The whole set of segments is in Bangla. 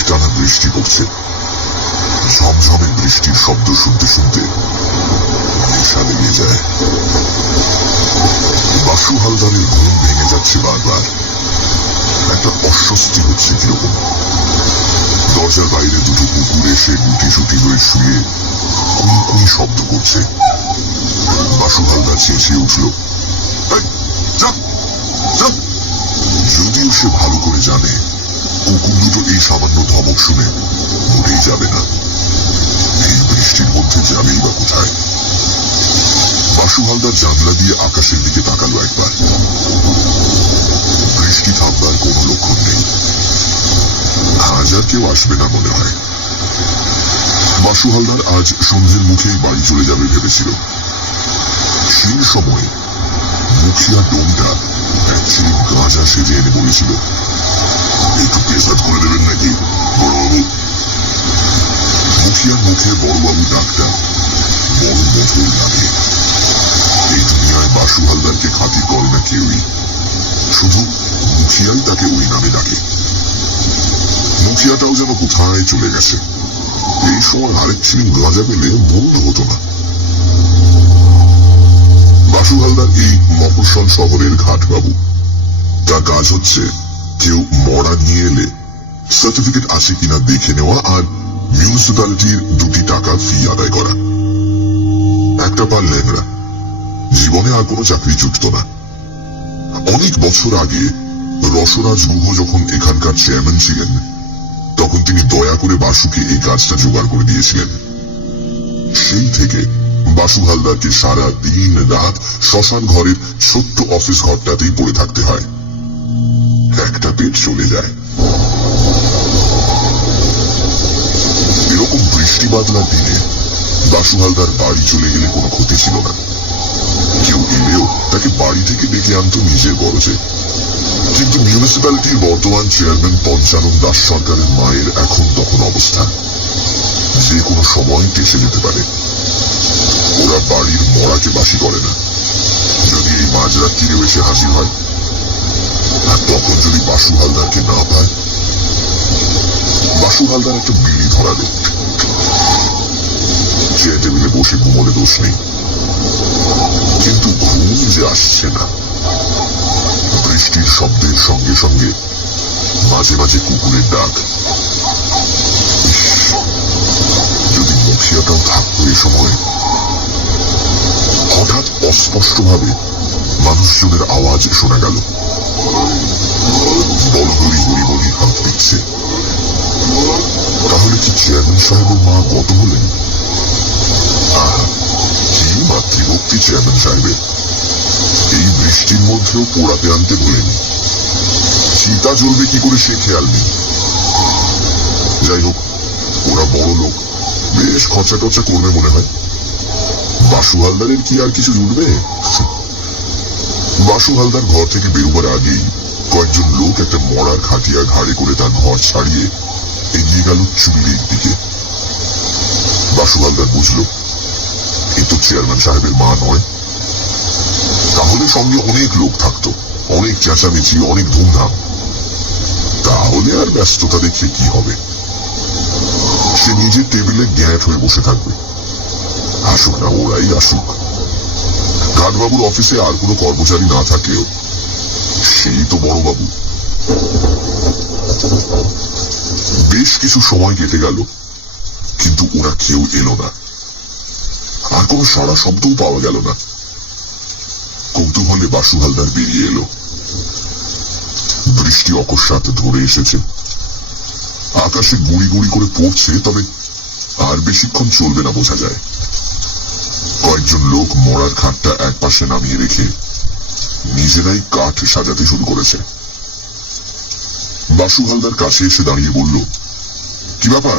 একটানা বৃষ্টি পড়ছে। ঝমঝমে বৃষ্টির শব্দ শুনতে শুনতে নেশা লেগে যায়। বাসু হালদারের ঘুম ভেঙে যাচ্ছে বারবার। একটা অস্বস্তি হচ্ছে কিরকম। দরজার বাইরে দুটো কুকুর এসে গুটি সুটি হয়ে শুয়ে কুই কুই শব্দ করছে। বাসু হালদার চেঁচিয়ে উঠল, যদিও সে ভালো করে জানে কুকুর দুটো এই সামান্য ধমক শুনে মোটেই যাবে না। এই বৃষ্টির মধ্যে যাবেই বা কোথায়? বাসু হালদার জানলা দিয়ে আকাশের দিকে তাকালো একবার। বৃষ্টি থামবার কোনো লক্ষণ নেই। আজ আর কেউ আসবে না মনে হয়। বাসু হালদার আজ সন্ধ্যের মুখেই বাড়ি চলে যাবে ভেবেছিল। সেই সময় মুখিয়া ডোমটা এক ছিলিম গাঁজা সেজে এনে বলেছিল, একটু পেশাজ করে দেবেন নাকি বড়বাবু? মুখিয়ার মুখে বড়বাবু ডাকটা বড় মধুর লাগে। এই দুনিয়ায় বাসু হালদারকে খাতির করে না কেউই, শুধু মুখিয়াই তাকে ওই নামে ডাকে। মুখিয়াটাও যেন কোথায় চলে গেছে। এই সময় আরেক ছিলিম গাঁজা পেলে মন্দ হতো না। বাসু হালদার এই মফস্বল শহরের ঘাটবাবু। তার কাজ হচ্ছে কেউ মরা নিয়ে এলে সার্টিফিকেট আছে কিনা দেখে নেওয়া আর মিউনিসিপ্যালিটির 2 টাকা ফি আদায় করা। একটা পার ল্যাংড়া, জীবনে আর কোনো চাকরি জুটত না। অনেক বছর আগে রসরাজ গুহ যখন এখানকার চেয়ারম্যান ছিলেন, তখন তিনি দয়া করে বাসুকে এই কাজটা জোগাড় করে দিয়েছিলেন। সেই থেকে বাসু হালদারকে সারা দিন রাত শ্মশান ঘরের ছোট্ট অফিস ঘরটাতেই পড়ে থাকতে হয়। একটা পেট চলে যায়। এরকম বৃষ্টি বাদলার দিনে বাসু হালদার বাড়ি চলে গেলে কোনো ক্ষতি ছিল না। কেউ এলেও তাকে বাড়ি থেকে ডেকে আনত নিজের গরজে। কিন্তু মিউনিসিপ্যালিটির বর্তমান চেয়ারম্যান পঞ্চানন দাস সরকারের মায়ের এখন তখন অবস্থা, যে কোনো সময় টেসে যেতে পারে। ওরা বাড়ির মরাকে বাসি করে না। যদি এই মাঝরাত্রিরেও এসে হাজির হয়, আর তখন যদি বাসু হালদারকে না পায়। বাসু হালদার একটা বিড়ি ধরালো। চেয়ার টেবিলে বসে ঘুমোলে দোষ নেই, কিন্তু ঘুম যে আসছে না। বৃষ্টির শব্দের সঙ্গে সঙ্গে মাঝে মাঝে কুকুরের ডাক। যদি মুখিয়াটাও থাকতো এ সময়। হঠাৎ অস্পষ্টভাবে মানুষজনের আওয়াজ শোনা গেল। বলহরি হরি বলি হাঁক দিচ্ছে। তাহলে কি চেয়ারম্যান সাহেবের মা গত হলেন? আহা, কি মাতৃভক্তি চেয়ারম্যান সাহেবের! এই বৃষ্টির মধ্যেও পোড়াতে আনতে ভুলেনি। চিতা জ্বলবে কি করে সে খেয়াল নেই। যাই হোক, ওরা বড় লোক, বেশ খরচা টরচা করবে মনে হয়। বাসু হালদারের কি আর কিছু জুটবে? বাসু হালদার ঘর থেকে বেরোবার আগেই কয়েকজন লোক একটা মরার খাটিয়া ঘাড়ে করে তার ঘর ছাড়িয়ে এগিয়ে গেল চুল্লির দিকে। বাসু হালদার বুঝল, এ তো চেয়ারম্যান সাহেবের মা নয়। তাহলে সঙ্গে অনেক লোক থাকতো, অনেক চেঁচামেচি, অনেক ধুমধাম। তাহলে আর ব্যস্ততা দেখে কি হবে? সে নিজের টেবিলে গ্যাঁট হয়ে বসে থাকবে। আসুক না, ওরাই আসুক। ঘাটবাবুর অফিসে আর কোনো কর্মচারী না থাকলেও সেই তো বড়বাবু। বেশ কিছু সময় কেটে গেল, কিন্তু ওরা কেউ এলো না। আর কোনো সাড়া শব্দও পাওয়া গেল না। কৌতূহলে বাসু হালদার বেরিয়ে এলো। বৃষ্টি অকস্মাৎ ধরে এসেছে। আকাশে গুঁড়ি গুঁড়ি করে পড়ছে, তবে আর বেশিক্ষণ চলবে না বোঝা যায়। কয়েকজন লোক মরার খাটটা এক পাশে নামিয়ে রেখে নিজেরাই কাঠ সাজাতে শুরু করেছে। বাসু হালদার কাছে এসে দাঁড়িয়ে বলল, কি ব্যাপার?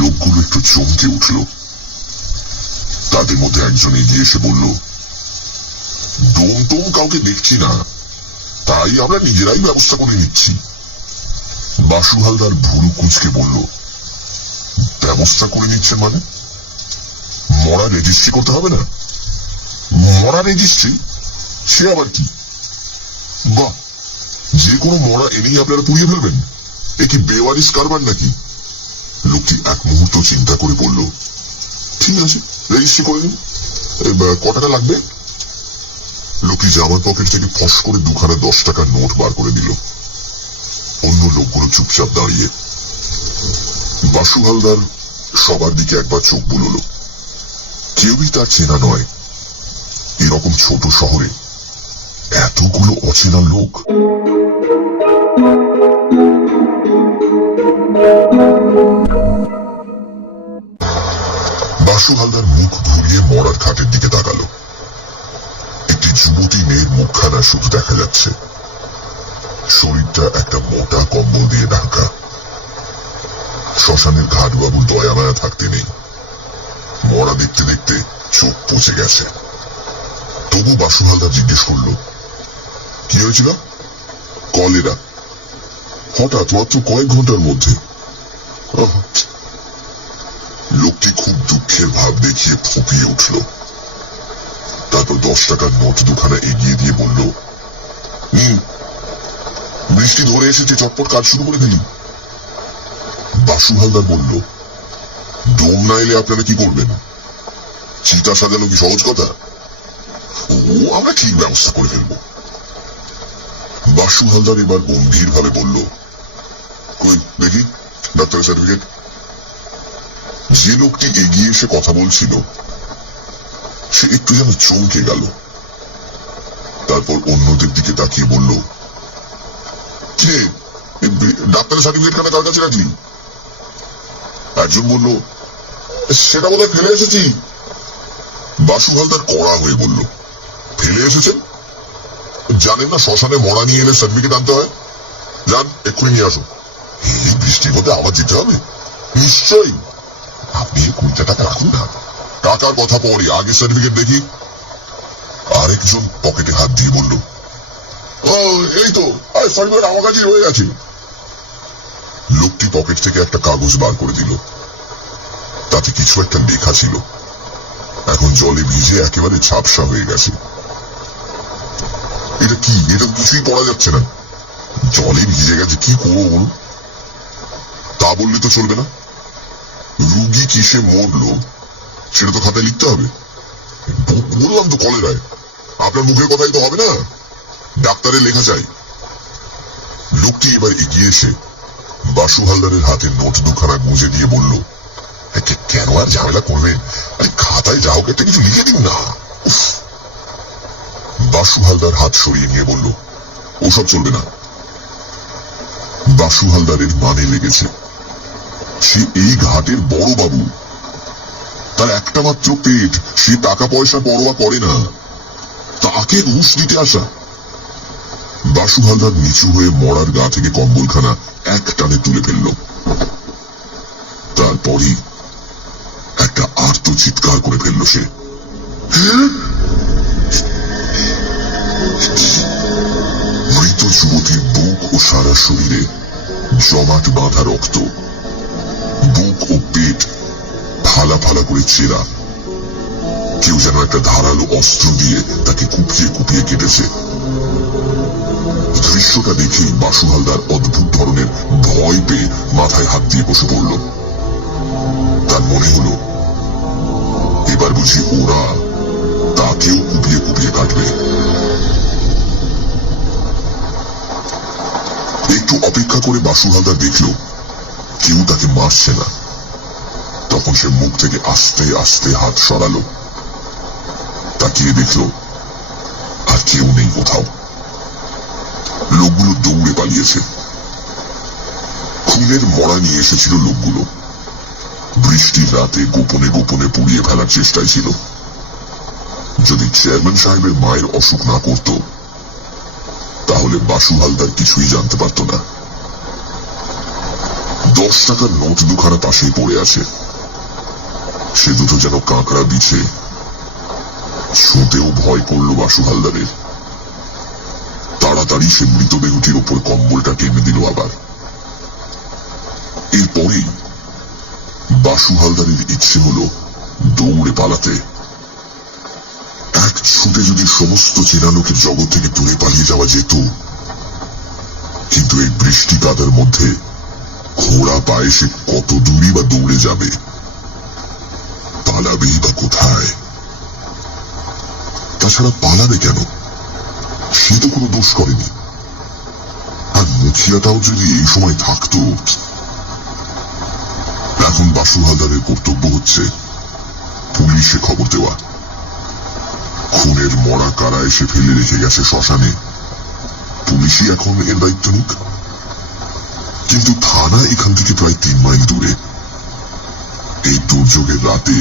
লোকগুলো একটু চমকে উঠল। তাদের মধ্যে একজন এগিয়ে এসে বলল, ডোম টোম কাউকে দেখছি না, তাই আমরা নিজেরাই ব্যবস্থা করে নিচ্ছি। বাসু হালদার ভুরু কুঁচকে বলল, ব্যবস্থা করে নিচ্ছেন মানে? মরা রেজিস্ট্রি করতে হবে না? মরা রেজিস্ট্রি? সে আবার কি? বাহ, যে কোনো মরা এনেই আপনারা পুড়িয়ে ফেলবেন? এ কি বেওয়ারিশ কারবার নাকি? লোকটি এক মুহূর্ত চিন্তা করে বলল, ঠিক আছে, রেজিস্ট্রি করে নিন। ক টাকা লাগবে? লোকটি জামার পকেট থেকে ফস করে দুখানা 10 টাকার নোট বার করে দিল। অন্য লোকগুলো চুপচাপ দাঁড়িয়ে। বাসু হালদার সবার দিকে একবার চোখ বুলল। কেউই তার চেনা নয়। এরকম ছোট শহরে এতগুলো অচেনা লোক। বাসু হালদার মুখ ঘুরিয়ে মরার খাটের দিকে তাকালো। একটি যুবতী মেয়ের মুখখানা শুধু দেখা যাচ্ছে। শরীরটা একটা মোটা কম্বল দিয়ে ঢাকা। শ্মশানের ঘাটবাবুর দয়া মায়া থাকতে নেই। মরা দেখতে দেখতে চোখ পচে গেছে। তবু বাসু হালদার জিজ্ঞেস করল, কি হয়েছিল? কলেরা। হঠাৎ মাত্র কয়েক ঘন্টার মধ্যে? লোকটি খুব দুঃখের ভাব দেখিয়ে ফুঁপিয়ে উঠল। তারপর 10 টাকার নোট দুখানা এগিয়ে দিয়ে বলল, বৃষ্টি ধরে এসেছে, চটপট কাজ শুরু করে ফেলি। বাসু হালদার বলল, ডোম না এলে আপনারা কি করবেন? চিতা সাজানো কি সহজ কথা? ও, আমরা ঠিক ব্যবস্থা করে ফেলবো। বাসু হালদার এবার গম্ভীর ভাবে বলল, কই দেখি ডাক্তারের সার্টিফিকেট। যে লোকটি এগিয়ে এসে কথা বলছিল সে একটু যেন চমকে গেল। তারপর অন্যদের দিকে তাকিয়ে বলল, কে ডাক্তারের সার্টিফিকেট খানা কার কাছে রাখলি? একজন বলল, সেটা বোধহয় ফেলে এসেছি। বাসু হালদার কড়া হয়ে বলল, ফেলে এসেছেন? জানেন না শ্মশানে মরা নিয়ে এলে সার্টিফিকেট আনতে হয়? যান, এক্ষুনি নিয়ে আসুন। এই বৃষ্টির মধ্যে আবার যেতে হবে? নিশ্চয়ই। আপনি 20 টাকা রাখুন না। টাকার কথা পরে, আগে সার্টিফিকেট দেখি। আরেকজন পকেটে হাত দিয়ে বলল, এই তো সার্টিফিকেট আমার কাছেই রয়ে গেছে। লোকটি পকেট থেকে একটা কাগজ বার করে দিল। তাতে কিছু একটা লেখা ছিল। এখন জলে ভিজে একেবারে ঝাপসা হয়ে গেছে। এটা কি? এটা কিছুই পড়া যাচ্ছে না। জলে ভিজে গেছে, কি করবো বলুন? তা বললে তো চলবে না। রুগী কিসে মরলো সেটা তো খাতায় লিখতে হবে। বললাম তো কলেরায়। আপনার মুখের কথাই তো হবে না, ডাক্তারের লেখা চাই। লোকটি এবার এগিয়ে এসে বাসু হালদারের হাতে নোট দুখানা গুঁজে দিয়ে বলল, কেন আর ঝামেলা করবেন? খাতায় যা হোক একটা কিছু লিখে দিন না। বাসু হালদার হাত সরিয়ে নিয়ে বলল, ওসব চলবে না। বাসু হালদারের মানে লেগেছে। সে এই ঘাটের বড় বাবু। তার একটা মাত্র পেট, সে টাকা পয়সা পরোয়া করে না। তাকে ঘুষ দিতে আসা। বাসু হালদার নিচু হয়ে মরার গা থেকে কম্বলখানা এক টানে তুলে ফেলল। তারপরই একটা আর্ত চিৎকার করে ফেলল সে। মৃত যুবতীর বুক ও সারা শরীরে জমাট বাঁধা রক্ত। বুক ও পেট ফালা ফালা করে চেরা। কেউ যেন একটা ধারালো অস্ত্র দিয়ে তাকে কুপিয়ে কুপিয়ে কেটেছে। দৃশ্যটা দেখেই বাসু হালদার অদ্ভুত ধরনের ভয় পেয়ে মাথায় হাত দিয়ে বসে পড়ল। তার মনে হলো এবার বুঝি ওরা তাকেও কুপিয়ে কুপিয়ে কাটবে। একটু অপেক্ষা করে বাসু হালদার দেখল কেউ তাকে মারছে না। তখন সে মুখ থেকে আস্তে আস্তে হাত সরালো। তাকিয়ে দেখল আর কেউ নেই কোথাও। লোকগুলো দৌড়ে পালিয়েছে। খুনের মরা নিয়ে এসেছিল লোকগুলো। বৃষ্টির রাতে গোপনে গোপনে পুড়িয়ে ফেলার চেষ্টায় ছিল। যদি চেয়ারম্যান সাহেবের মায়ের অসুখ না করত তাহলে বাসু হালদার কিছুই জানতে পারত না। 10 টাকার নোট দুখানা পাশেই পড়ে আছে। সে দুটো যেন কাঁকড়া বিছে। ছুঁতেও ভয় করল বাসু হালদারের। তাড়াতাড়ি সে মৃতদেহটির ওপর কম্বলটা টেনে দিল আবার। এরপরেই বাসু হালদারের ইচ্ছে হলো দৌড়ে পালাতে। এক ছুটে যদি সমস্ত চেনা লোকের জগৎ থেকে দূরে পালিয়ে যাওয়া যেত, কিন্তু এই বৃষ্টি কাদার মধ্যে খোঁড়া পায়ে সে কত দূরই বা দৌড়ে যাবে, পালাবেই বা কোথায়? তাছাড়া পালাবে কেন? সে তো কোনো দোষ করেনি। আর মুখিয়াটাও যদি এই সময় থাকতো। এখন বাসু হালদারের কর্তব্য হচ্ছে পুলিশে খবর দেওয়া। খুনের মরা কারা এসে ফেলে রেখে গেছে শ্মশানে, পুলিশই এখন এর দায়িত্ব নিক। কিন্তু থানা এখান থেকে প্রায় 3 মাইল দূরে। এই দুর্যোগের রাতে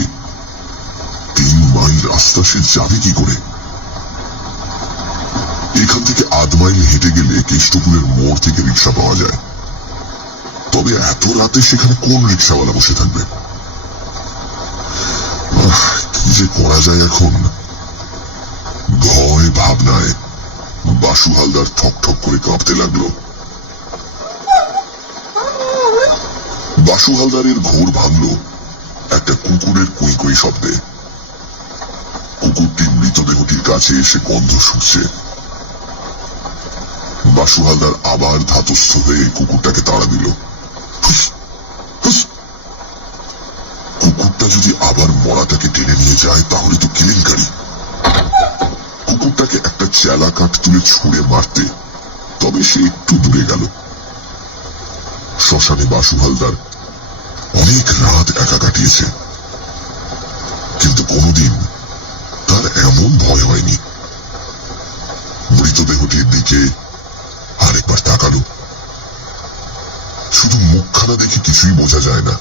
3 মাইল রাস্তা সে যাবে কি করে? এখান থেকে 1/2 মাইল হেঁটে গেলে কেষ্টপুরের মোড় থেকে রিক্সা পাওয়া যায়। তবে এত রাতে সেখানে কোন রিক্সাওয়ালা বসে থাকবে? কি যে করা যায় এখন? ভয় ভাবনায় বাসু হালদার ঠক ঠক করে কাঁপতে লাগলো। বাসু হালদারের ঘোর ভাঙল একটা কুকুরের কুই কুই শব্দে। কুকুরটি মৃতদেহটির কাছে এসে গন্ধ শুকছে। বাসু হালদার আবার ধাতস্থ হয়ে কুকুরটাকে তাড়া দিল। কুকুরটা যদি আবার মরাটাকে টেনে নিয়ে যায় তাহলে তো কেলেঙ্কারি। কুকুরটাকে একটা চেলা কাঠ তুলে ছুঁড়ে মারতে তবে সে একটু দূরে গেল। শ্মশানে বাসু হালদার অনেক রাত একা কাটিয়েছে, কিন্তু কোনদিন তার এমন ভয় হয়নি। মৃতদেহটির দিকে আরেকবার তাকালো। শুধু মুখখানা দেখে কিছুই বোঝা যায় না।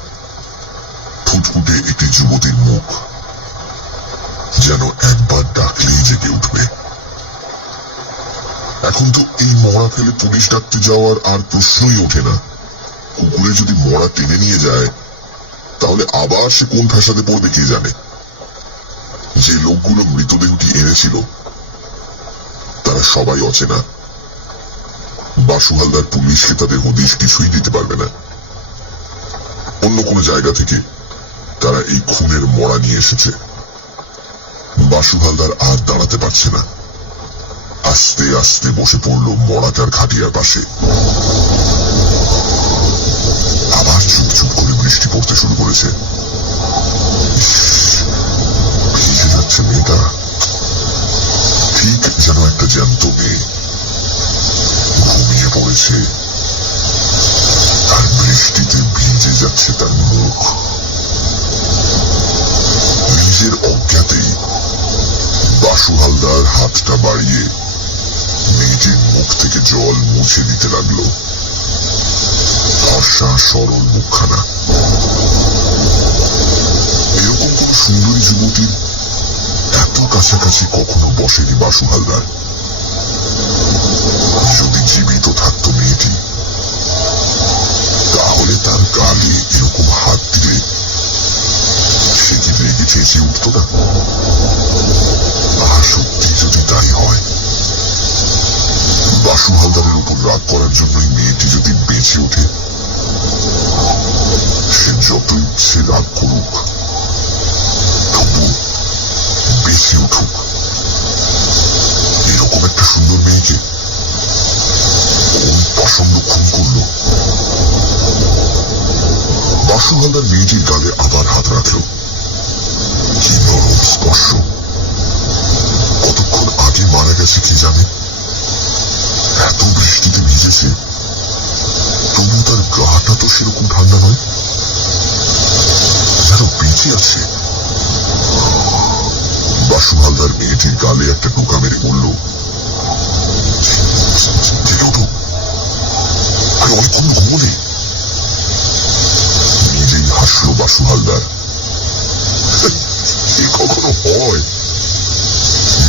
ফুটফুটে একটি যুবতীর মুখ, যেন একবার ডাকলেই জেগে উঠবে। এখন তো এই মরা ফেলে পুলিশ ডাকতে যাওয়ার আর প্রশ্নই ওঠে না। কুকুরে যদি মরা টেনে নিয়ে যায় তাহলে আবার সে কোন ফ্যাসাদে পড়বে কে জানে। যে লোকগুলো মৃতদেহটি এনেছিল তারা সবাই অচেনা। বাসু হালদার পুলিশকে তাদের হদিশ কিছুই দিতে পারবে না। অন্য কোনো জায়গা থেকে তারা এই খুনের মরা নিয়ে এসেছে। বাসু হালদার আর দাঁড়াতে পারছে না। আস্তে আস্তে বসে পড়ল মরাটার খাটিয়ার পাশে। আবার চুপ চুপ করে বৃষ্টি পড়তে শুরু করেছে। ভিজে যাচ্ছে মেয়েটা, ঠিক যেন একটা জ্যান্ত মেয়ে। ঘুমিয়ে পড়েছে আর বৃষ্টিতে ভিজে যাচ্ছে তার মুখ। নিজের অজ্ঞাতেই বাসু হালদার হাতটা বাড়িয়ে মেয়েটির মুখ থেকে জল মুছে দিতে লাগলো। ফর্সা সরল মুখখানা। এরকম কোন সুন্দরী যুবতীর এত কাছাকাছি কখনো বসেনি বাসু হালদার। যদি জীবিত থাকতো মেয়েটি, তাহলে তার গালে এরকম হাত দিলে সে কি রেগে চেঁচে উঠত না? আর সত্যি যদি তাই হয়, বাসু হালদারের উপর রাগ করার জন্যই মেয়েটি যদি বেঁচে ওঠে, সে যত ইচ্ছে রাগ করুক, তবু বেঁচে উঠুক। এরকম একটা সুন্দর মেয়েকে কোন পাষণ্ড খুন করলো? বাসু হালদার মেয়েটির গালে আবার হাত রাখল। কি নরম স্পর্শ! কতক্ষণ আগে মারা গেছে কি জানে। এত বৃষ্টিতে ভিজেছে, তবু তার গাটা তো সেরকম ঠান্ডা নয়, যেন বেঁচে আছে। বাসু হালদার মেয়েটির গালে একটা টোকা মেরে বলল, জেগে ওঠো, আরে অনেকক্ষণ ঘুমোলে। নিজেই হাসলো বাসু হালদার। এ কখনো হয়?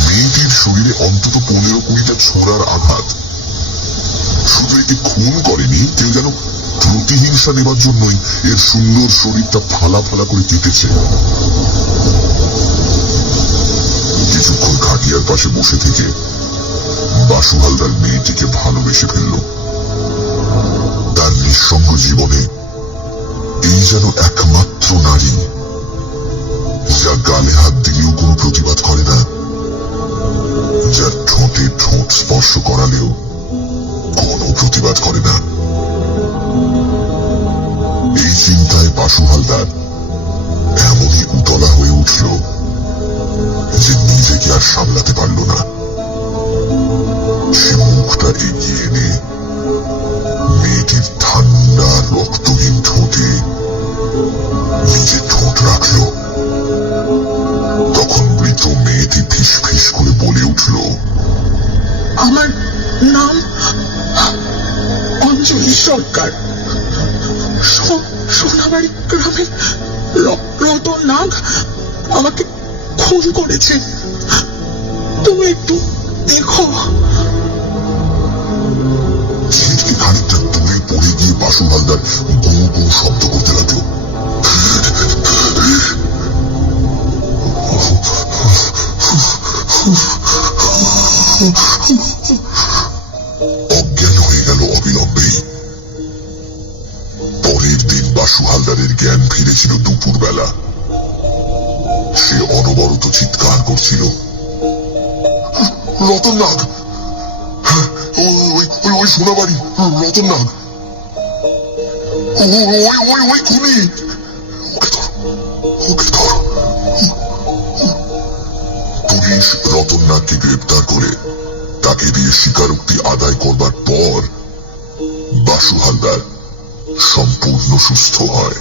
মেয়েটির শরীরে অন্তত 15-20টা ছোড়ার আঘাত। শুধু একে খুন করেনি, কেউ যেন প্রতিহিংসা নেবার জন্যই এর সুন্দর শরীরটা ফালা ফালা করে কেটেছে। কিছুক্ষণ খাটিয়ার পাশে বসে থেকে বাসু হালদার মেয়েটিকে ভালোবেসে ফেলল। তার নিঃসঙ্গ জীবনে এই যেন একমাত্র নারী, যা গালে হাত দিলেও কোনো প্রতিবাদ করে না, যার ঠোঁটে ঠোঁট স্পর্শ করালেও কোনো প্রতিবাদ করে না। বাসু হালদার এমনই উতলা হয়ে উঠল যে নিজেকে আর সামলাতে পারল না। সে মুখটা এগিয়ে এনে মেয়েটির ঠান্ডা রক্তহীন ঠোঁটে নিজের ঠোঁট রাখল। তখন মৃত মেয়েটি ফিস ফিস করে বলে উঠল, আমার নাম অঞ্জলি সরকার, সোনাবাড়ি গ্রামের রতন নাগ আমাকে খুন করেছে, তুমি একটু দেখো। ছিটকে খানিকটা দূরে পড়ে গিয়ে বাসু হালদার গো গো শব্দ করতে লাগলো। অজ্ঞান হয়ে গেল অবিলম্বেই। পরের দিন বাসু হালদারের জ্ঞান ফিরেছিল দুপুর বেলা। সে অনবরত চিৎকার করছিল, রতন নাগ, ওই সোনাবাড়ি রতন নাগ, ওই খুনি, ওকে ধর। পুলিশ রতন নাগকে গ্রেপ্তার করে তাকে দিয়ে স্বীকারোক্তি আদায় করবার পর বাসু হালদার সম্পূর্ণ সুস্থ হয়।